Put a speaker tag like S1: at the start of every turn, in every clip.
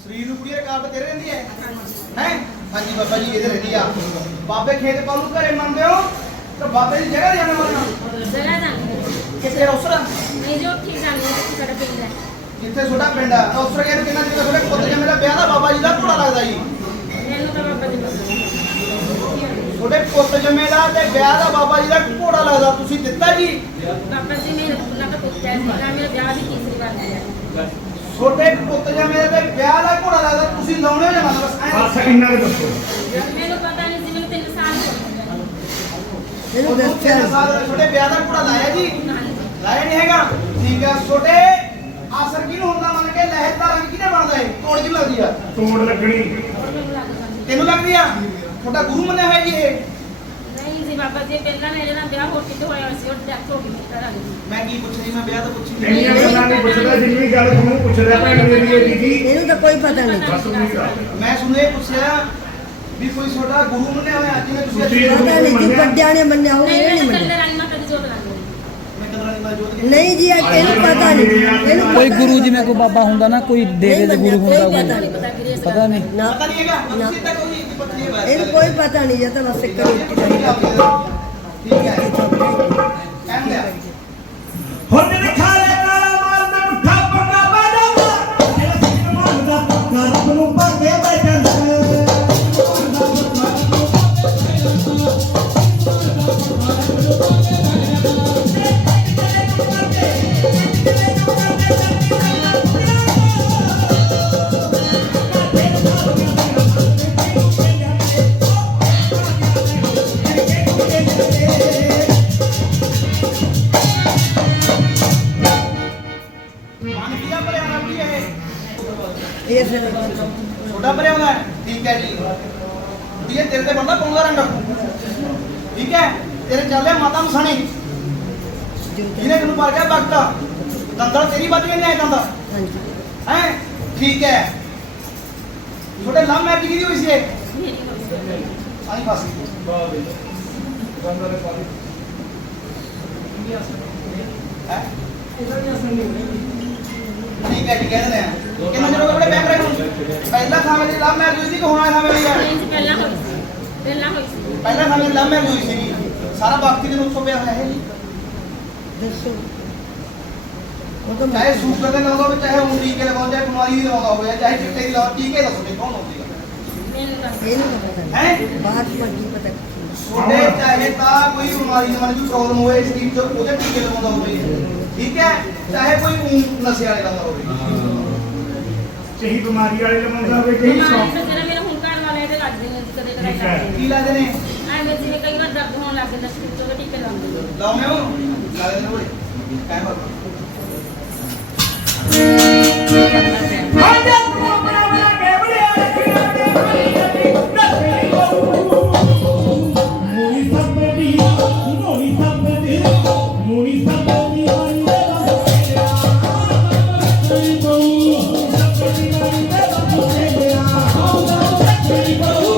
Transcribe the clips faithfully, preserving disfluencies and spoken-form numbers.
S1: ਸਰੀਰ ਨੂੰ ਕੁੜੀ ਰਕਾਵਟ ਤੇਰੇ ਰਹਿੰਦੀ ਹੈ ਹੈ ਹਾਂਜੀ ਬਾਬਾ ਜੀ ਇਹਦੇ ਰਹਿੰਦੀ ਆ ਬਾਬੇ ਖੇਤ ਪਾਉ ਨੂੰ ਘਰੇ ਮੰਨਦੇ ਹੋ ਤੇ ਬਾਬੇ ਦੀ ਜਗ੍ਹਾ ਜਾਣਾ ਮਰਨਾ
S2: ਜਗ੍ਹਾ ਜਾਂਦੇ
S1: ਕਿੱਥੇ ਉਸਰਾ
S2: ਨਹੀਂ ਜੋ ਠੀਕ ਜਾਂਦੇ ਸਾਡਾ ਪਿੰਡ ਹੈ
S1: ਜਿੱਥੇ ਛੋਟਾ ਪਿੰਡ ਆ ਤਾਂ ਉਸਰਾ ਕਹਿੰਦੇ ਕਿੰਨਾ ਚਿਰ ਤੁਹਾਡੇ ਪੁੱਤ ਜੰਮੇ ਦਾ ਵਿਆਹ ਦਾ ਬਾਬਾ ਜੀ ਦਾ ਘੋੜਾ ਲੱਗਦਾ ਜੀ
S2: ਮੈਨੂੰ ਤਾਂ ਬਾਬਾ ਜੀ
S1: ਤੁਹਾਡੇ ਪੁੱਤ ਜੰਮੇ ਦਾ ਤੇ ਵਿਆਹ ਦਾ ਬਾਬਾ ਜੀ ਦਾ ਘੋੜਾ ਲੱਗਦਾ ਤੁਸੀਂ ਦਿੱਤਾ ਜੀ
S2: ਬਾਬਾ ਜੀ ਮੇਰੇ ਪੁੱਤਾਂ ਦਾ ਪੁੱਤ ਹੈ ਮੇਰਾ ਮੇਰਾ ਵਿਆਹ ਦੀ ਤੀਸਰੀ ਵਾਰ ਹੈ
S1: ਛੋਟੇ ਪੁੱਤ ਜੰਮੇ ਤੇ ਵਿਆਹ ਦਾ ਘੋੜਾ ਲੱਗਦਾ ਤੁਸੀਂ ਲਾਉਣੇ ਹੋ ਜਾਂ ਬਸ ਐਂ
S3: ਬਸ ਇੰਨਾ ਕੁ ਦੱਸੋ
S2: ਮੈਨੂੰ ਪਤਾ ਨਹੀਂ ਸੀ ਮੈਨੂੰ ਤਿੰਨ ਸਾਲ ਹੋ ਗਏ
S1: ਇਹਨੂੰ ਦੱਸਿਆ ਛੋਟੇ ਵਿਆਹ ਦਾ ਘੋੜਾ ਲਾਇਆ ਜੀ ਲਾਇਆ ਨਹੀਂ ਹੈਗਾ ਠੀਕ ਆ ਛੋਟੇ ਆਸਰ ਕਿਹਨੂੰ ਹੁੰਦਾ ਮੰਨ ਕੇ ਲਹਿਰ ਦਾ ਰੰਗ ਕਿਹਨੇ ਬਣਦਾ ਹੈ ਤੋੜ ਕਿਹਨੂੰ ਲੱਗਦੀ ਆ
S3: ਤੋੜ ਲੱਗਣੀ
S1: ਤੈਨੂੰ ਲੱਗਦੀ ਆ ਤੁਹਾਡਾ ਗੁਰੂ ਮੰਨਿਆ ਹੋਇਆ ਜੀ ਇਹ
S2: ਨਹੀਂ ਜੀ ਬਾਬਾ ਜੀ ਪਹਿਲਾਂ ਮੇਰੇ ਨਾਲ ਵਿਆਹ ਹੋ ਕੇ ਹੋਇਆ ਸੀ ਉਹ ਡੈਥ ਹੋ ਗਈ ਮੇਰਾ
S1: ਮੈਂ ਕੀ ਪੁੱਛਣੀ ਮੈਂ ਵਿਆਹ ਤਾਂ ਪੁੱਛੀ
S3: ਇੰਨੀਆਂ ਗੱਲਾਂ ਨਹੀਂ ਪੁੱਛਦਾ ਜਿੰਨੀ ਗੱਲ ਤੁਹਾਨੂੰ ਪੁੱਛਦਾ ਭੈਣ ਮੇਰੀ ਇਹ ਦੀਦੀ
S4: ਇਹਨੂੰ ਤਾਂ ਕੋਈ ਪਤਾ ਨਹੀਂ
S3: ਬਸ ਉਹੀ ਗੱਲ
S1: ਮੈਂ ਸੁਣਿਆ ਇਹ ਪੁੱਛਿਆ ਵੀ ਕੋਈ ਤੁਹਾਡਾ ਗੁਰੂ ਮੰਨਿਆ ਹੋਇਆ ਜਿਵੇਂ ਤੁਸੀਂ
S3: ਤੁਸੀਂ
S4: ਪਤਾ ਨਹੀਂ ਜੀ ਵੱਡਿਆਂ ਨੇ ਮੰਨਿਆ ਹੋਊ
S2: ਨਹੀਂ
S4: ਇਹ ਨਹੀਂ
S2: ਮੈਂ
S4: ਮੰਨਿਆ
S2: ਕੰਨੇ ਰਾਣੀ ਮਾਤਾ ਦੀ ਜੋਤ ਲਾਉਂਦੀ
S1: ਮੈਂ ਕਦਰਾਂ ਦੀ ਜੋਤ ਕੇ
S4: ਨਹੀਂ ਜੀ ਇਹ- ਇਹਨੂੰ ਪਤਾ ਨਹੀਂ ਇਹਨੂੰ
S5: ਕੋਈ ਗੁਰੂ ਜਿਵੇਂ ਕੋਈ ਬਾਬਾ ਹੁੰਦਾ ਨਾ ਕੋਈ ਡੇਰੇ ਦੇ ਗੁਰੂ ਹੁੰਦਾ
S4: ਕੋਈ ਪਤਾ
S5: ਕੋਈ
S4: ਨਹੀਂ
S2: ਪਤਾ ਵੀਰੇ
S5: ਪਤਾ ਨਹੀਂ
S4: ਨਾ
S1: ਪਤਾ ਨਹੀਂ ਹੈਗਾ ਤੁਸੀਂ ਤਾਂ ਕੋਈ ਪਤਨੀ ਹੈ ਬਸ
S4: ਇਹਨੂੰ ਕੋਈ ਪਤਾ ਨਹੀਂ ਜੇ ਤਾਂ ਬਸ ਇੱਕ
S1: ਠੀਕ ਹੈ ਐਮ ਲਿਆ
S3: ਹੁਣ ਨੇ ਖਾਲੇ ਕਾਲਾ ਮਾਲ ਦਾ ਮੁੱਠਾ ਪੰਗਾ ਬਾਦਾ ਜਿਹੜਾ ਸਿੱਖ ਮਾਲ ਦਾ ਪੱਕਾ ਰੱਬ ਨੂੰ ਭਾਗੇ ਬੈਠਾ
S1: ਮਨ ਕੀਆ ਭਰਿਆ ਨਾ ਵੀ ਇਹ
S4: ਇਹ ਫਿਰ
S1: ਛੋਟਾ ਭਰਿਆ ਹੁੰਦਾ ਹੈ ਠੀਕ ਹੈ ਜੀ ਇਹ ਤੇਰੇ ਤੇ ਬੰਦਾ ਪਾਉਂਦਾ ਰੰਗ ਠੀਕ ਹੈ ਤੇਰੇ ਚੱਲਿਆ ਮਾਤਾ ਨੂੰ ਸਣੀ ਜਿਹਨੇ ਤੈਨੂੰ ਪਰ ਗਿਆ ਬਖਤਾ ਦੰਦਲ ਤੇਰੀ ਵੱਜ ਗਈ ਨਹੀਂ ਦੰਦਾ
S4: ਹਾਂਜੀ
S1: ਹੈ ਠੀਕ ਹੈ ਛੋਟੇ ਲੰਮ ਮੈਚ ਕਿਹਦੀ ਹੋਈ ਸੀ ਇਹ
S2: ਮੇਰੀ ਹੋਈ
S1: ਆਈ ਬਸ ਹੈ ਠੀਕ ਹੈ ਜੀ ਕਹਿੰਦੇ ਨੇ ਕਿੰਨਾ ਚਿਰ ਹੋ ਗਿਆ ਆਪਣੇ ਬੈਂਕ ਰੱਖ ਨੂੰ ਪਹਿਲਾ ਥਾਂ ਮੇਰੀ ਲਵ ਮੈਰਿਜ ਹੋਈ ਸੀ ਕਿ ਹੁਣ ਆਇਆ ਥਾਂ ਮੇਰੀ ਆ
S2: ਨਹੀਂ ਜੀ ਪਹਿਲਾਂ ਹੋਈ ਸੀ ਪਹਿਲਾਂ ਹੋਈ ਸੀ
S1: ਪਹਿਲਾ ਥਾਂ ਮੇਰੀ ਲਵ ਮੈਰਿਜ ਹੋਈ ਸੀਗੀ ਸਾਰਾ ਬਾਕੀ ਦਿਨ ਉੱਥੋਂ ਪਿਆ ਹੋਇਆ ਹੈ
S4: ਦੱਸੋ ਉਹ ਤਾਂ
S1: ਚਾਹੇ ਸ਼ੂਗਰ ਦੇ ਲਾਉਂਦਾ ਹੋਵੇ ਚਾਹੇ ਉਂਗਲੀ ਕੇ ਲਗਾਉਂਦਾ ਚਾਹੇ ਬਿਮਾਰੀ ਦੀ ਲਗਾਉਂਦਾ ਹੋਵੇ ਚਾਹੇ ਚਿੱਟੇ ਦੀ ਲਾਉਂਦਾ ਟੀਕੇ ਦੱਸੋ ਤੇ ਕੌਣ ਲਾਉਂਦੀ
S2: ਮੈਨੂੰ ਦੱਸ
S4: ਇਹਨੂੰ ਤਾਂ ਪਤਾ
S1: ਹੈ
S4: ਨਹੀਂ ਬਾਹਰ ਮਰਜੀ ਪਤਾ
S1: ਛੋਟੇ ਚਾਹੇ ਤਾਂ ਕੋਈ ਬਿਮਾਰੀ ਨਾਲ ਕੋਈ ਪ੍ਰੋਬਲਮ ਹੋਵੇ ਸਰੀਰ 'ਚ ਉਹਦੇ ਟੀਕੇ ਲਗਾਉਂਦਾ ਹੋਵੇ ਠੀਕ ਹੈ ਚਾਹੇ ਕੋਈ ਊਂ ਨਸ਼ੇ ਵਾਲੇ ਲਾਉਂਦਾ ਹੋਵੇ
S3: ਚਾਹੀ ਬਿਮਾਰੀ ਵਾਲੇ ਲਮੰਦਾ ਹੋਵੇ ਚਾਹੀ
S2: ਬਿਮਾਰੀ
S3: ਸੌ
S2: ਤਾਂ ਜਿਹੜਾ ਮੇਰੇ ਹੁਣ ਘਰ ਵਾਲੇ ਇਹਦੇ ਲੱਗਦੇ ਨੇ ਕਦੇ ਕਦੇ
S3: ਠੀਕ ਹੈ।
S2: ਲੱਗਦੇ
S1: ਕੀ ਲੱਗਦੇ ਨੇ
S2: ਨੇ ਐਵੇਂ ਜਿਵੇਂ ਕਈ ਵਾਰ ਦਰਦ ਹੋਣ ਲੱਗ ਜਾਂਦਾ ਸਰੀਰ ਤੋਂ ਟੀਕੇ ਲਾਉਂਦੇ ਨੇ
S1: ਲਾਉਣੇ ਹੋ ਲੱਗਦੇ ਨੇ ਓਏ ਕਹਿ ਬਾਬਾ
S3: ਆਜਾ ਤੂੰ ਬਣਾ ਬਣਾ ਕੇ ਬੜਿਆ ਰੱਖਿਆ ਤੇ ਮੋਈ ਸੱਪਦੀ ਮੋਈ ਸੱਪਦੀ ਮੋਈ ਸੱਪਦੀ ਵਾਲੀ ਦੇ ਬੰਦਿਆ ਤੇਰੀ ਬਹੂ ਸੱਪਦੀ ਵਾਲੀ ਦੇ ਬੰਦਿਆ ਤੇਰੀ ਬਹੂ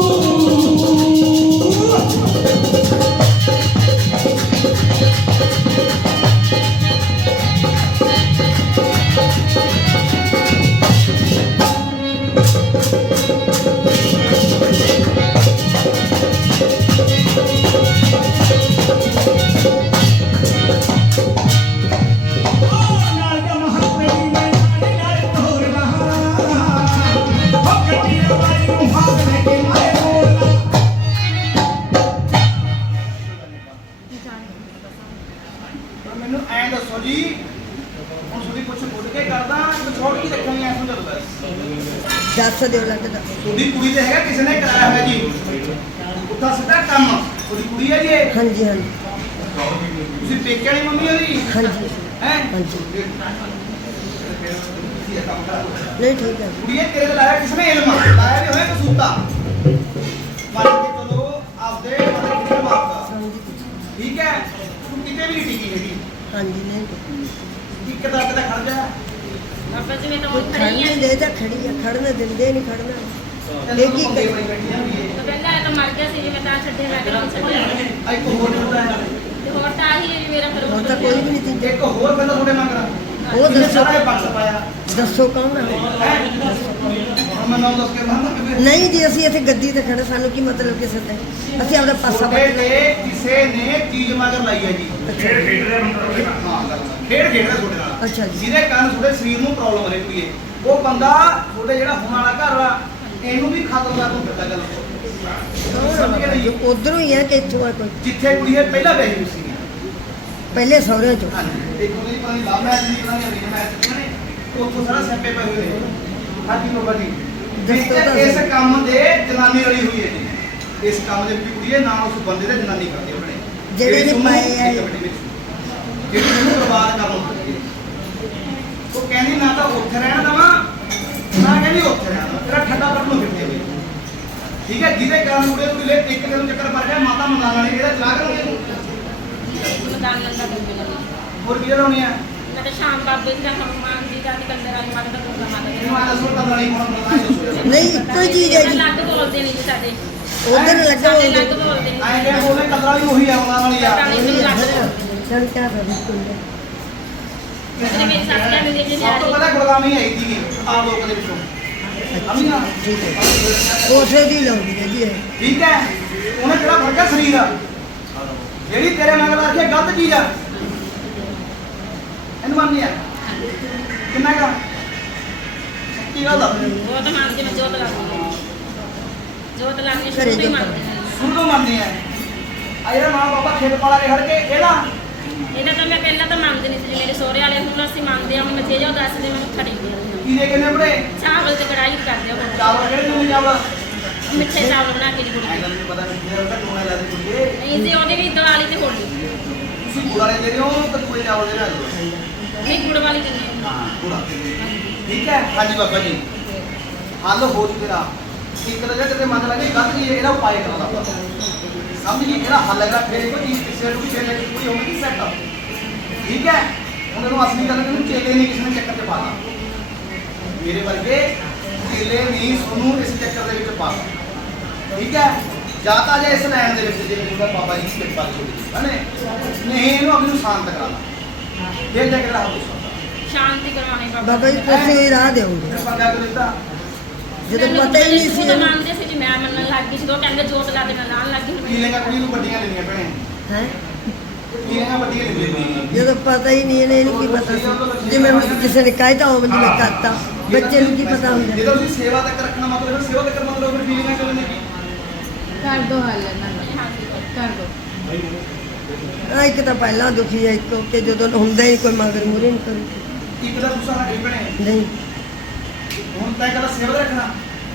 S3: ਨਾਲ ਦਾ ਮਹਾਪ੍ਰਭੂ ਮੈਂ ਨਾਲ ਤੋਰ ਰਹਾ ਹੋ ਕੱਟੀ ਵਾਲੀ ਨੂੰ ਹਾਥ ਲੈ ਕੇ ਮਾਰੇ ਬੋਲਣਾ
S1: ਹੁਣ ਮੈਨੂੰ ਐਂ ਦੱਸੋ ਜੀ ਹੁਣ ਤੁਸੀਂ ਕੁਝ ਬੁੱਝ ਕੇ ਕਰਦਾ ਕਿ ਛੋੜ ਕੇ ਰੱਖਣੀ ਐ ਸਮਝ ਲਓ ਬਸ
S4: ਦੱਸ ਦਿਓ ਲੱਗਦਾ
S1: ਤੁਹਾਡੀ ਕੁੜੀ ਤੇ ਹੈਗਾ ਕਿਸੇ ਨੇ ਕਰਾਇਆ ਹੋਇਆ ਜੀ ਉੱਠਾ ਸਿੱਧਾ ਕੰਮ ਉਹਦੀ ਕੁੜੀ ਹੈ ਜੀ ਇਹ
S4: ਹਾਂਜੀ ਹਾਂਜੀ
S1: ਤੁਸੀਂ ਪੇਕੇ ਵਾਲੀ ਮੰਮੀ ਉਹਦੀ
S4: ਹਾਂਜੀ
S1: ਹੈ
S4: ਹਾਂਜੀ
S1: ਕੁੜੀ
S4: ਨਹੀਂ ਠੀਕ ਹੈ
S1: ਇਹ ਤੇਰੇ ਤੇ ਲਾਇਆ ਕਿਸ ਨੇ ਇਲਮ ਲਾਇਆ ਵੀ ਹੋਇਆ ਕਸੂਤਾ ਮੰਨ ਕੇ ਚਲੋ ਆਪਦੇ ਮਤਲਬ ਕਿਹਨੇ ਮਾਰਦਾ
S4: ਸਮਝੀ
S1: ਠੀਕ ਹੈ ਤੂੰ ਕਿਤੇ ਵੀ ਨਹੀਂ ਟਿਕੀ ਹੈਗੀ
S4: ਹਾਂਜੀ ਨਹੀਂ
S1: ਇੱਕ ਦਾ ਕਿਤੇ ਖੜ ਜਾ
S2: ਬਾਬਾ ਜੀ ਮੈਂ ਤਾਂ
S4: ਕੋਈ
S2: ਉਹ
S4: ਖੜਨੇ
S2: ਖੜੀ ਆ
S4: ਦੇ ਤਾਂ ਖੜੀ ਆ ਖੜਨੇ ਦਿੰਦੇ ਨਹੀਂ ਖੜਨਾ
S1: ਇਹ
S4: ਕੀ
S1: ਕੀ
S4: ਕਰੀ?
S1: ਬੜੀ ਬੈਠੀ ਹੁੰਦੀ ਹੈ
S2: ਤਾਂ ਪਹਿਲਾਂ ਇਹ ਤਾਂ ਮਰ ਗਿਆ ਸੀ ਜਿਵੇਂ ਤਾਂ ਛੱਡਿਆ ਮੈਂ ਕਿਹਾ ਛੱਡਿਆ
S1: ਆ ਇੱਕ ਹੋਰ ਹੁੰਦਾ ਹੈ
S2: ਤੇ ਹੋਰ ਤਾਂ ਆਹੀ ਹੈ ਵੀ ਮੇਰਾ ਫਿਰ
S4: ਹੁਣ ਤਾਂ ਕੋਈ ਵੀ ਨਹੀਂ ਤੀਜਾ
S1: ਇੱਕ ਹੋਰ ਬੰਦਾ ਤੁਹਾਡੇ ਮੰਗਦਾ
S4: ਉਹ
S1: ਜਿਹਨੇ
S4: ਦੱਸੋ
S1: ਸਾਰਾ ਇਹ ਬਖਸ਼ ਪਾਇਆ
S4: ਦੱਸੋ ਕੌਣ ਆ
S1: ਹੈ ਹੁਣ ਮੈਂ ਨਾਮ ਦੱਸ ਕੇ ਬੰਦਾ ਕਿ
S4: ਨਹੀਂ ਜੀ ਅਸੀਂ ਇੱਥੇ ਗੱਦੀ ਤੇ ਖੜੇ ਸਾਨੂੰ ਕੀ ਮਤਲਬ ਕਿਸੇ ਤੇ ਅਸੀਂ ਆਪਦਾ ਪਾਸਾ
S1: ਤੁਹਾਡੇ
S4: ਪੱਟ
S1: ਤੇ ਕਿਸੇ ਨੇ ਚੀਜ਼ ਮਗਰ ਲਾਈ ਹੈ ਜੀ
S3: ਖੇਡ ਖੇਡਦਾ ਬੰਦਾ
S1: ਹਾਂ ਗੱਲ ਹੈ। ਖੇਡ ਖੇਡਦਾ ਤੁਹਾਡੇ ਨਾਲ
S4: ਅੱਛਾ ਜੀ।
S1: ਜਿਹਦੇ ਕਾਰਨ ਤੁਹਾਡੇ ਸਰੀਰ ਨੂੰ ਪ੍ਰੋਬਲਮ ਰਹੀ ਹੋਈ ਹੈ ਉਹ ਬੰਦਾ ਤੁਹਾਡੇ ਜਿਹੜਾ ਹੋਣ ਵਾਲਾ ਘਰ ਵਾਲਾ ਇਹਨੂੰ ਵੀ ਖਤਰਨਾਕ ਨੂੰ ਫਿਰਦਾ ਗੱਲ ਸਮਝ ਗਏ ਜੀ?
S4: ਉਧਰੋਂ ਹੀ ਹੈ ਕਿ ਇੱਥੋਂ ਆ ਕੋਈ
S1: ਜਿੱਥੇ ਕੁੜੀ ਇਹ ਪਹਿਲਾਂ ਬੈਠੀ ਹੋਈ ਸੀ
S4: ਪਹਿਲੇ ਸਹੁਰਿਆਂ ਚੋਂ
S1: ਹਾਂਜੀ ਦੇਖੋ ਜੀ ਪਤਾ ਨਹੀਂ ਲਾਭ ਮੈਚ ਦੀ ਪਤਾ ਨਹੀਂ ਅਰੀਨ ਮੈਚ ਨੇ ਉੱਥੋਂ ਸਾਰਾ ਸੈਂਪੇ ਪਏ ਹੋਏ ਨੇ ਹਾਂਜੀ ਬਾਬਾ ਜੀ
S4: ਦੱਸੋ ਤਾਂ
S1: ਵਿੱਚ ਇਸ
S4: ਸਹੀ।
S1: ਕੰਮ ਦੇ ਜਨਾਨੀ ਰਲੀ ਹੋਈ ਹੈ ਜੀ ਇਸ ਕੰਮ ਦੇ ਵਿੱਚ ਕੁੜੀ ਹੈ ਨਾ ਉਸ ਬੰਦੇ ਦੇ ਜਨਾਨੀ ਕਰਦੀ ਆਪਣੇ
S4: ਜਿਹੜੇ ਨੇ
S1: ਤੁਹਾਨੂੰ-
S4: ਪਾਏ ਆ ਇਹ।
S1: ਇੱਕ ਮਿੰਟ ਵਿੱਚ। ਜਿਹੜੀ ਨੂੰ ਬਰਬਾਦ ਕਰਨ ਨੂੰ ਉਹ ਕਹਿੰਦੀ ਨਾ ਤਾਂ ਉੱਥੇ ਰਹਿਣ ਦਵਾਂ ਨਾ ਕਹਿੰਦੀ ਉੱਥੇ ਰਹਿਣ ਦਵਾਂ ਤੇਰਾ ਠੰਡਾ ਪੱਟ ਨੂੰ ਫਿਰਦੇ ਹੋਏ ਠੀਕ ਹੈ ਜਿਹਦੇ ਕਾਰਨ ਉਹਦੇ ਕੁੜੀ ਲੈ ਇੱਕ ਦਿਨ ਚੱਕਰ ਪੜ ਗਿਆ ਮਾਤਾ ਮੰਦਾਨਾ ਨੇ ਇਹਦਾ ਚਲਾ ਕਰੋਗੇ
S2: ਮਦਾਨ ਲੰਦਾ ਕਰਦੇ ਨੇ
S1: ਹੋਰ ਕੀ ਲਾਉਣੀ ਆ
S2: ਮੈਂ ਤਾਂ ਸ਼ਾਮ ਬਾਬੇ ਜੀ ਦਾ ਹਨੂਮਾਨ ਜੀ ਦਾ ਤੇ ਕੰਦਰ ਵਾਲੀ ਮਾਤਾ ਦਾ ਦੁਰਗਾ ਮਾਤਾ
S1: ਇਹਨੂੰ ਆ ਦੱਸੋ ਤਾਂ ਨਹੀਂ ਹੁਣ ਪਤਾ ਨਹੀਂ ਦੱਸੋ
S4: ਨਹੀਂ ਇੱਕੋ ਹੀ ਚੀਜ਼ ਹੈ
S2: ਦਾ
S4: ਜੀ
S2: ਲੱਗ ਬੋਲਦੇ ਨੇ ਜੀ ਸਾਡੇ
S4: ਉਧਰ ਲੱਗਾ
S2: ਸਾਡੇ ਲੱਗ
S4: ਹੋਊਗਾ
S2: ਬੋਲਦੇ ਨੇ
S1: ਆਏ ਜਿਹੜੇ ਬੋਲੇ ਕਦਰਾਂ ਵੀ ਉਹੀ ਆ ਉਹਨਾਂ ਵਾਲੀ ਆ
S2: ਪਤਾ ਨਹੀਂ ਲੱਗ ਬੋਲਦੇ
S4: ਚਲ ਕਿਆ ਕਰ ਸਕੂਲ
S2: ਨੇ ਮੇਰੀ ਸੱਸ ਕਹਿੰਦੀ ਜੀ
S1: ਸਭ ਤੋਂ
S2: ਜੀ
S1: ਪਹਿਲਾਂ ਗੁਰਗਾਮੀ ਆਈ ਸੀਗੀ ਆਪ ਲੋਕਾਂ ਦੇ ਵਿੱਚੋਂ ਸਮਝੀ ਨਾ
S4: ਠੀਕ ਹੈ ਉਸੇ ਦੀ ਲਾਉਂਦੀ ਹੈ ਜੀ ਇਹ
S1: ਠੀਕ ਹੈ ਉਹਨੇ ਕਿਹੜਾ ਫਰਕ ਹੈ ਸਰੀਰ ਆ ਜਿਹੜੀ ਤੇਰੇ ਮਗਰ ਰੱਖੇ ਗਲਤ ਚੀਜ਼ ਆ ਇਹਨੂੰ ਮੰਨਦੀ ਆ ਕਿੰਨਾ ਕਾ ਕੀ ਗੱਲ ਆ
S2: ਉਹ ਤਾਂ ਮੰਨਦੇ ਮੈਂ ਜੋਤ ਲਾਉਂਦੀ ਜੋਤ ਲਾਉਂਦੀ
S4: ਘਰੇ
S2: ਸ਼ੁਰੂ ਤੋਂ ਹੀ
S4: ਜੋਤ
S2: ਮੰਨਦੇ
S1: ਸ਼ੁਰੂ ਤੋਂ ਮੰਨਦੀ ਆ ਆ ਜਿਹੜਾ ਮਾਂ ਬਾਬਾ ਖੇਤ ਪਾਲਾ ਕੇ ਖੜ ਕੇ ਇਹਦਾ
S2: ਇਹਨਾਂ ਤਾਂ ਮੈਂ ਪਹਿਲਾਂ ਤਾਂ ਮੰਨਦੇ ਨਹੀਂ ਸੀ ਜੀ ਮੇਰੇ ਸਹੁਰੇ ਵਾਲੇ ਹੁਣ ਅਸੀਂ ਮੰਨਦੇ ਹਾਂ ਹੁਣ ਮੈਂ ਜੇ ਜੋ ਦੱਸਦੇ ਮੈਂ ਮੱਥਾ ਟੇਕਦੀ ਹਾਂ
S1: ਕੀ ਦੇ ਕਿੰਨੇ ਬੜੇ
S2: ਚਾਵਲ ਤੇ ਕੜਾਈ ਕਰਦੇ ਹਾਂ
S1: ਚਾਵਲ ਕਿਹੜੇ ਨੂੰ ਚਾਵਲ
S2: ਮਿੱਠੇ ਚਾਵਲ ਬਣਾ ਕੇ ਜੀ
S1: ਆਈ
S2: ਗੁੜੀ
S1: ਗੱਲ ਨਹੀਂ ਪਤਾ ਨਹੀਂ ਜਿਹੜਾ ਟੋਣਾ ਲਾ ਦੇ ਕੁੜੀਏ
S2: ਨਹੀਂ ਜੀ ਉਹਦੇ ਵੀ ਦੀਵਾਲੀ ਤੇ ਹੋਲੀ
S1: ਤੁਸੀਂ ਗੁੜ ਵਾਲੇ ਦੇ ਰਹੇ ਹੋ ਤਾਂ ਕੋਈ ਚਾਵਲ ਦੇ ਰਹੇ ਹੋ
S2: ਨਹੀਂ ਗੁੜ ਵਾਲੀ ਦਿੰਦੇ ਹਾਂ
S1: ਹਾਂ ਗੁੜ ਠੀਕ ਹੈ ਹਾਂਜੀ ਬਾਬਾ ਜੀ ਹੱਲ ਹੋ ਜੂ ਤੇਰਾ ਇੱਕ ਤਾਂ ਜਿਹੜਾ ਤੇਰੇ ਮਨ ਲੱਗੇ ਗਲਤ ਨਹੀਂ ਇਹਦਾ ਉਪਾਅ ਕਰਨਾ ਆਪਾਂ ਸਮਝ ਗਈ ਇਹਦਾ ਹੱਲ ਹੈਗਾ ਫਿਰ ਕੋਈ ਚੀਜ਼ ਕਿਸੇ ਨੂੰ ਵੀ ਫੇਰ ਲੈ ਕੋਈ ਹੋਊਗੀ ਸੈੱਟ ਠੀਕ ਹੈ ਉਹਨਾਂ ਨੂੰ ਅਸਲੀ ਗੱਲ ਕਿ ਚੇਲੇ ਨਹੀਂ ਕਿਸੇ ਨੇ ਚੱਕਰ ਤੇ ਪਾਣਾ ਮੇਰੇ ਵਰਗੇ ਚੇਲੇ ਨਹੀਂ ਤੁਹਾਨੂੰ ਇਸ ਚੱਕਰ ਦੇ ਵਿੱਚ ਪਾਣਾ ਠੀਕ ਹੈ ਜਾਂ ਤਾਂ ਜੇ ਇਸ ਲਾਈਨ ਦੇ ਵਿੱਚ ਜਿਵੇਂ ਜਿਹੜਾ ਬਾਬਾ ਜੀ ਦੀ ਕਿਰਪਾ ਹੋਈ ਹਨੇ ਨਹੀਂ ਇਹਨੂੰ ਆਪਣੇ ਨੂੰ ਸ਼ਾਂਤ ਕਰਾਣਾ ਫਿਰ ਜਾ ਕੇ ਰਹਾ ਹੋ ਸਕਦਾ
S2: ਸ਼ਾਂਤੀ ਕਰਵਾਉਣੀ ਬਾਬਾ
S4: ਬਾਬਾ ਜੀ ਤੁਸੀਂ ਰਾਹ ਦਿਓਗੇ
S1: ਫਿਰ ਪੰਗਾ ਕਰ ਦਿੱਤਾ
S4: ਜਦੋਂ ਪਤਾ ਹੀ ਨਹੀਂ ਸੀ
S2: ਉਹ ਤਾਂ
S4: ਇਹਨੂੰ।
S2: ਮੰਨਦੇ ਸੀ ਜੀ ਮੈਂ ਮੰਨਣ ਲੱਗ ਗਈ ਜਦੋਂ ਕਹਿੰਦੇ ਜੋਤ ਲਾ ਦੇ ਮੈਂ ਲਾਣ ਲੱਗ ਗਈ
S1: ਫੀਲਿੰਗਾਂ ਕੁੜੀ ਨੂੰ ਵੱਡੀਆਂ ਲੈਣੀਆਂ ਭੈਣੇ
S4: ਹੈਂ
S1: ਫੀਲਿੰਗਾਂ ਵੱਡੀਆਂ ਲੈਣੀਆਂ
S4: ਜਦੋਂ ਪਤਾ ਹੀ ਨਹੀਂ ਇਹਨੇ ਇਹਨੂੰ ਕੀ ਪਤਾ ਸੀ ਜਿਵੇਂ ਹੁਣ ਕਿਸੇ ਨੇ ਕਹਿਤਾ ਉਹ ਜਿਵੇਂ ਕਰਤਾ ਬੱਚੇ ਨੂੰ ਕੀ ਪਤਾ ਹੁੰਦਾ
S1: ਜਦੋਂ ਤੁਸੀਂ ਸੇਵਾ ਤੱਕ ਰੱਖਣਾ ਮਤਲਬ ਫਿਰ ਸੇਵਾ ਤੱਕ ਮਤਲਬ ਫਿਰ ਫੀਲਿੰਗਾਂ ਕਿਉਂ ਲੈਣੀਆਂ
S6: ਕਰ ਦੋ ਹੱਲ ਇਹਨਾਂ ਦਾ ਕਰ ਦੋ
S4: ਆ ਇੱਕ ਤਾਂ ਪਹਿਲਾਂ ਦੁਖੀ ਹੈ ਇੱਕ ਕਿ ਜਦੋਂ ਹੁੰਦਾ ਹੀ ਨਹੀਂ ਕੋਈ ਮਗਰ ਮੂਰੇ ਨਹੀਂ ਕਰੂ
S1: ਇੱਕ ਦਾ ਗੁੱਸਾ ਨਾ ਕਰੀ ਭੈਣੇ
S4: ਨਹੀਂ
S1: ਹੁਣ ਤੈਂ ਕਹਿੰਦਾ ਸੇਵਾ ਦਾ ਰੱਖਣਾ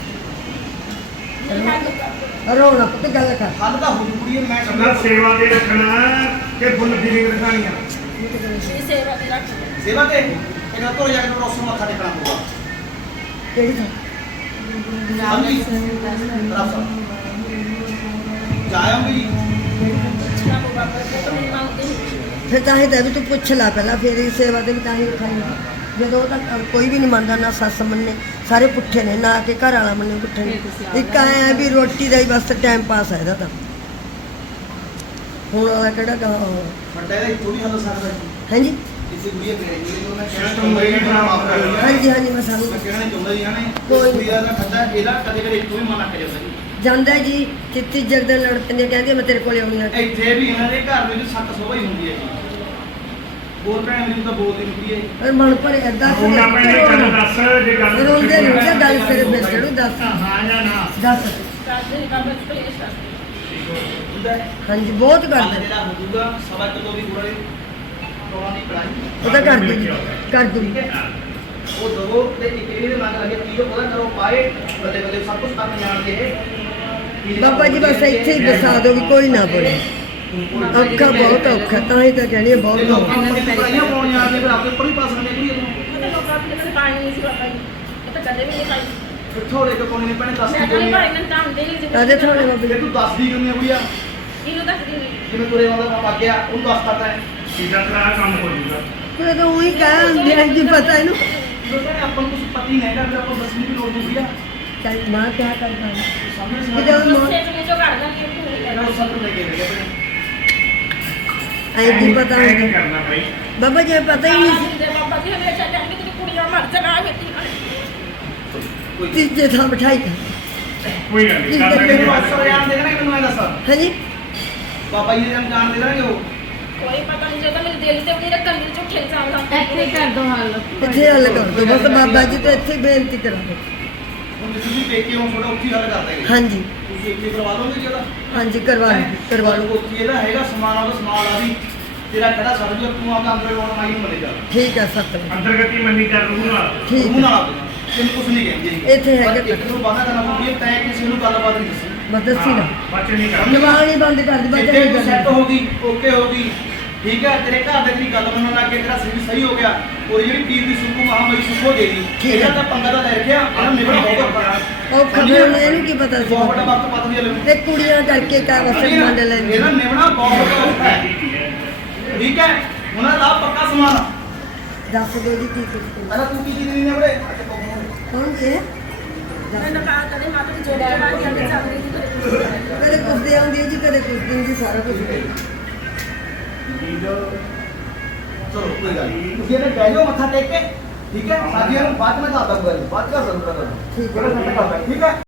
S4: ਰੋਣਾ ਪੁੱਤ ਗੱਲ ਕਰ
S1: ਹੱਲ ਤਾਂ ਹੋ ਜੂ ਕੁੜੀ ਮੈਂ
S3: ਕਹਿੰਦਾ ਸੇਵਾ ਦੇ ਰੱਖਣਾ ਕਿ ਫੁੱਲ ਫੀਲਿੰਗ ਰੱਖਣੀਆਂ
S2: ਇਹ ਸੇਵਾ ਦੀ ਰੱਖ
S1: ਸੇਵਾ ਤੇ ਇਹਨਾਂ ਤੋਂ ਜਾ ਕੇ ਰੋਸੋਂ ਮੱਥਾ ਟੇਕਣਾ ਪਊਗਾ
S4: ਕਿਹੜੀ ਥਾਂ
S1: ਸਮਝੀ ਰੱਬ ਜਾਇਆਂਗੇ ਜੀ
S2: ਨਾ ਬਾਬਾ ਉਹ ਤਾਂ ਮੈਨੂੰ ਮੰਗਦੇ ਨਹੀਂ
S4: ਫਿਰ ਤਾਂ ਹੀ ਤਾਂ ਵੀ ਤੂੰ ਪੁੱਛ ਲੈ ਪਹਿਲਾਂ ਫਿਰ ਇਹ ਸੇਵਾ ਦੇ ਵੀ ਤਾਂ ਹੀ ਰਖਾਈ ਜਦੋਂ ਉਹ ਤਾਂ ਕੋਈ ਵੀ ਨਹੀਂ ਮੰਨਦਾ ਨਾ ਸੱਸ ਮੰਨੇ ਸਾਰੇ ਪੁੱਠੇ ਨੇ ਨਾ ਕਿ ਘਰ ਵਾਲਾ ਮੰਨੇ ਪੁੱਠੇ ਨੇ ਇੱਕ ਆਇਆ ਵੀ ਰੋਟੀ ਦਾ ਹੀ ਬਸ ਟਾਈਮ ਪਾਸ ਹੈ ਇਹਦਾ ਤਾਂ ਹੁਣ ਵਾਲਾ ਕਿਹੜਾ ਗਾ
S1: ਵੱਡਾ ਇਹਦਾ ਇੱਕੋ ਵੀ ਹੱਲ ਸਕਦਾ ਜੀ
S4: ਹਾਂਜੀ
S1: ਕਿਸੇ ਕੁੜੀ ਅਗਰੇ ਜੀ ਮੈਂ
S3: ਸ਼ਾਇਦ ਤੁਮ ਮੇਰੀ ਮਾਫ ਕਰ ਦਿਓ।
S4: ਹਾਂਜੀ ਹਾਂਜੀ ਮੈਂ ਸਾਨੂੰ
S1: ਮੈਂ ਕਹਿਣਾ ਨਹੀਂ ਚਾਹੁੰਦਾ ਜੀ ਹਨੇ
S4: ਕੋਈ
S1: ਕੁੜੀ ਦਾ ਨਾ ਖੱਦਾ ਇਹਦਾ ਕਦੇ ਕਦੇ ਇੱਕੋ ਵੀ ਮਨਾ ਕਰ ਜਾਂਦਾ ਜੀ
S4: ਜਾਂਦਾ ਜੀ ਚਿੱਤੀ ਜਗਦਨ ਲੜ ਪੈਂਦੀ ਕਹਿੰਦੀ ਮੈਂ ਤੇਰੇ ਕੋਲੇ ਆਉਣੀ ਆ
S1: ਇੱਥੇ ਵੀ ਇਹਨਾਂ ਦੇ ਘਰ ਵਿੱਚ ਸੱਤ ਸੋਭਾ ਹੀ ਹੁੰਦੀ ਹੈ ਜੀ ਹੋਰ ਭੈਣ ਮੈਨੂੰ ਤਾਂ ਬੋਲਦੀ ਨਹੀਂ ਹੈ
S4: ਪਰ ਮਨ ਪਰ ਏਦਾਂ
S3: ਉਹਨਾਂ ਭੈਣੇ ਗੱਲ ਦੱਸ ਜੇ ਗੱਲ
S4: ਰੋਂਦੇ ਨਹੀਂ ਉਹਦਾ ਗੱਲ ਸਿਰੇ ਬੈਠੇ ਨੂੰ ਦੱਸ
S3: ਹਾਂ ਜਾਂ ਨਾ
S4: ਦੱਸ
S2: ਕਰਦੇ ਨਹੀਂ ਬਾਬਾ ਜੀ ਕਲੇਸ਼ ਕਰਦੇ
S1: ਹੁੰਦਾ ਹੈ
S4: ਹਾਂਜੀ ਬਹੁਤ
S1: ਕੰਮ
S4: ਕਰਦੇ
S1: ਜਿਹੜਾ ਹੋ ਜਾਊਗਾ ਸਵਾ ਕਿਲੋ ਵੀ ਗੁੜ ਵਾਲੀ ਕੋਲਾਂ ਦੀ ਕੜਾਈ
S4: ਉਹਦਾ ਕਰ ਦੂਗੀ ਕਰ ਦੂਗੀ
S1: ਠੀਕ ਹੈ ਉਹ ਦੋ ਤੇ ਇੱਕ ਇਹਦੇ ਨਾਲ ਲੱਗੇ ਚੀਜ਼ ਉਹਦਾ ਕਰੋ ਪਾਏ ਬੱਲੇ ਬੱਲੇ ਸਭ ਕੁਝ ਕਰਨ ਜਾਣਗੇ ਇਹ
S4: ਬਾਬਾ ਜੀ ਬਸ ਇੱਥੇ ਹੀ ਵਸਾ ਦਿਓ ਵੀ ਕੋਈ ਨਾ ਬੋਲੇ ਔਖਾ ਬਹੁਤ ਔਖਾ ਤਾਂ ਹੀ ਤਾਂ ਕਹਿੰਦੀ ਹਾਂ ਬਹੁਤ
S1: ਤੇ ਲੋਕਾਂ
S4: ਔਖਾ
S1: ਨੂੰ ਕੜਾਈਆਂ ਪਾਉਣ ਜਾਣਗੇ ਫਿਰ ਆਪੇ ਉੱਪਰ ਹੀ ਪਾ ਸਕਦੇ ਕੁੜੀ ਨੂੰ
S2: ਉਹ ਤਾਂ ਲੋਕਾਂ ਦੇ ਕੋਲ ਪਾਣੀ ਨਹੀਂ ਸੀ ਬਾਬਾ ਜੀ ਉਹ ਤਾਂ ਕਦੇ ਵੀ ਨਹੀਂ ਖਾਈ
S1: ਕਿੱਥੋਂ ਲੈ ਕੇ ਪਾਉਣੀ ਨੇ ਭੈਣੇ ਦੱਸ
S2: ਮੈਂ
S1: ਦੀ
S2: ਤਾਂ
S1: ਕਿਉਂ
S2: ਨਹੀਂ ਭਾਈ ਮੈਂ ਤਾਂ ਆਉਂਦੇ ਨਹੀਂ ਜੀ
S4: ਅਜੇ ਥੋੜੇ ਬਾਬਾ
S1: ਜੇ
S4: ਜੀ
S1: ਤੂੰ ਦੱਸਦੀ ਕਿਉਂ ਨਹੀਂ ਕੁੜੀਆ
S2: ਇਹਨੂੰ ਦੱਸਦੀ ਨਹੀਂ
S1: ਜਿਵੇਂ ਤੁਰੇ ਆਉਂਦਾ ਕੰਮ ਆ ਗਿਆ ਉਹਨੂੰ ਦੱਸ ਦਿੱਤਾ ਹੈ
S3: ਸਿੱਧਾ ਤਰਾ ਕੰਮ ਹੋ ਜੂਗਾ
S4: ਕੋਈ ਤਾਂ ਉਹੀ ਕਹਿ ਜੀ ਪਤਾ ਇਹਨੂੰ
S1: ਲੋਕਾਂ ਨੇ ਆਪਾਂ ਨੂੰ ਕੁਝ ਪਤਾ ਹੀ ਨਹੀਂ ਹੈਗਾ ਫਿਰ ਆਪਾਂ ਦੱਸਣੀ ਵੀ ਲੋੜ ਨਹੀਂ ਆ
S4: ਚੱਲ ਮਾਂ ਕਿਆ ਕਰਦਾ ਹੈ
S1: ਸਾਹਮਣੇ
S4: ਕਿ ਜਦੋਂ ਮਾਂ
S2: ਗੁੱਸੇ ਚ ਜੋ ਕੱਢ ਦਾਂਗੇ ਉਹ
S1: ਇਹਨਾਂ ਨੂੰ ਸਭ ਨੂੰ ਲੈ ਕੇ ਗਏ ਆਪਣੇ
S4: ਐਂ ਕੀ ਪਤਾ
S3: ਐਂ
S4: ਹੁੰਦਾ
S3: ਨਹੀਂ ਕਰਨਾ ਭਾਈ
S4: ਬਾਬਾ ਜੀ ਪਤਾ ਹੀ ਨਹੀਂ ਸੀ
S2: ਦੇ ਬਾਬਾ ਜੀ ਹਮੇਸ਼ਾ ਕਹਿੰਦੇ ਕਿ ਕੁੜੀਆਂ ਮਰ ਜਾਣਾ ਵੇਟੀਆਂ
S4: ਤੀਜੇ ਥਾਂ ਬਿਠਾਈ
S3: ਕੋਈ ਗੱਲ ਨਹੀਂ
S4: ਠੀਕ ਹੈ,
S3: ਕਰਦੇ
S1: ਮੈਨੂੰ ਅਸਰ ਯਾਦ ਦੇਣਾ ਕਿ ਮੈਨੂੰ ਇਹ ਦੱਸ
S4: ਹਾਂਜੀ
S1: ਬਾਬਾ ਜੀ ਦੇ ਜਨ ਜਾਣ ਦੇ ਦੇਣਗੇ ਉਹ
S2: ਕੋਈ ਪਤਾ ਨਹੀਂ ਜਦੋਂ ਮੇਰੇ ਦਿਲ ਤੇ ਵੀ ਰੱਖਣ ਦੇ ਝੂਠੇ ਇਲਜ਼ਾਮ ਲਾਉਂਦੇ
S6: ਇੱਥੇ ਕਰ ਦੋ ਹੱਲ
S4: ਇੱਥੇ ਹੱਲ ਕਰ ਦਿਓ ਬਸ ਬਾਬਾ ਜੀ ਤੇ ਇੱਥੇ ਬੇਨਤੀ ਕਰਾ ਦਿਓ
S1: ਹੁਣ ਤੁਸੀਂ ਪੇਕੇ ਹੋ ਥੋੜਾ ਉੱਥੇ ਹੱਲ ਕਰ ਦੇਗੇ
S4: ਹਾਂਜੀ
S1: ਤੁਸੀਂ ਇੱਥੇ ਕਰਵਾ ਦੋਗੇ ਜੀ ਉਹਦਾ
S4: ਹਾਂਜੀ ਕਰਵਾ ਲਓ ਕਰਵਾ ਲਓ
S1: ਉੱਥੇ ਇਹਦਾ ਹੈਗਾ ਸਮਾਨ ਉਹਦਾ ਸਮਾਨ ਆ ਵੀ ਤੇਰਾ ਕਿਹੜਾ ਛੱਡ ਜੋ ਤੂੰ ਆਪਦਾ ਅੰਦਰ ਲਾਉਣ ਮਾਈ ਨੂੰ ਮਿਲੇਗਾ
S4: ਠੀਕ ਹੈ ਸਤਿ
S3: ਅੰਦਰ ਗਤੀ ਮੰਨੀ ਕਰ ਦੂੰਗਾ
S4: ਠੀਕ
S1: ਮੂੰਹ
S4: ਹੈ
S1: ਨਾਲ ਆਪਣਾ ਤੈਨੂੰ ਕੁਝ ਨਹੀਂ ਕਹਿੰਦੀ
S4: ਇੱਥੇ ਹੈਗੇ
S1: ਪਰ ਇੱਕ ਨੂੰ ਬਾਹਰ ਕਰਨਾ ਪਊਗੀ ਤੈਂ ਕਿਸੇ ਨੂੰ ਗੱਲਬਾਤ ਨਹੀਂ ਦੱਸੀ
S4: ਮੈਂ ਦੱਸੀ ਨਾ
S3: ਬੱਚ ਨਹੀਂ ਕਰ
S4: ਜਵਾਨ ਹੀ ਬੰਦ ਕਰ ਦੇ
S1: ਜਿੱਥੇ ਤੂੰ
S4: ਬੱਚੇ
S1: ਸੈੱਟ ਹੋ ਗਈ ਓਕੇ ਹੋ ਗਈ ਠੀਕ ਹੈ ਤੇਰੇ ਘਰ ਦੇ ਤੇਰੀ ਗੱਲ ਮੰਨਣ ਲੱਗ ਗਏ ਤੇਰਾ ਸਰੀਰ ਸਹੀ ਹੋ ਗਿਆ ਔਰ ਜਿਹੜੀ ਪੀਰ ਦੀ ਸੁੱਕੂ ਮਹਾਮਾਰੀ ਸੁੱਕੋ ਦੇ ਦੀ
S4: ਠੀਕ ਹੈ।
S1: ਇਹਦਾ ਤਾਂ ਪੰਗਾ ਦਾ ਲੈ ਰੱਖਿਆ ਇਹਨਾਂ ਨਿਬੜ ਹੋਊਗਾ
S4: ਉਹ ਖਬਰ ਇਹਨੂੰ ਕੀ ਪਤਾ ਸੀ
S1: ਬਹੁਤ ਵੱਡਾ ਵਕਤ ਪਤਾ ਨਹੀਂ ਲੈ
S4: ਤੇ ਕੁੜੀਆਂ ਕਰਕੇ ਕਾ ਵਸਨ ਮੰਨ ਲੈਂਦੇ
S1: ਇਹਦਾ ਨਿਬਣਾ ਬਹੁਤ ਔਖਾ ਹੈ ਠੀਕ ਹੈ ਉਹਨਾਂ ਦਾ ਪੱਕਾ ਸਮਾਨ ਆ।
S4: ਦੱਸ ਦਿਓ ਜੀ ਕੀ ਕੁਛ
S1: ਪਹਿਲਾਂ ਤੂੰ ਕੀ ਚੀਜ਼ ਨਹੀਂ ਨਿਬੜੇ
S4: ਕੌਣ ਜੀ
S2: ਮੈਨੂੰ ਕਹਾ ਕਦੇ ਮਾਤਾ ਦੀ ਜੋੜੀ ਲਗਾ ਕੇ ਅੰਦਰ ਚੱਲ ਰਹੀ ਸੀ
S4: ਕਦੇ ਕੁਛ ਦੇ ਆਉਂਦੀ ਹੈ ਜੀ ਕਦੇ ਕੁਛ ਦਿੰਦੀ ਸਾਰਾ ਕੁਝ
S1: ਚਲੋ ਕੋਈ ਗੱਲ ਨਹੀਂ ਤੁਸੀਂ ਇਹਨੇ ਬਹਿ ਜਾਓ ਮੱਥਾ ਟੇਕ ਕੇ ਠੀਕ ਹੈ ਸਾਡੀਆਂ ਨੂੰ ਬਾਅਦ ਵਿੱਚ ਦੱਸ ਦਊਗਾ ਬਾਅਦ ਵਿੱਚ ਜ਼ਰੂਰ ਕਰਾਂਗਾ
S4: ਠੀਕ ਹੈ
S1: ਠੀਕ ਹੈ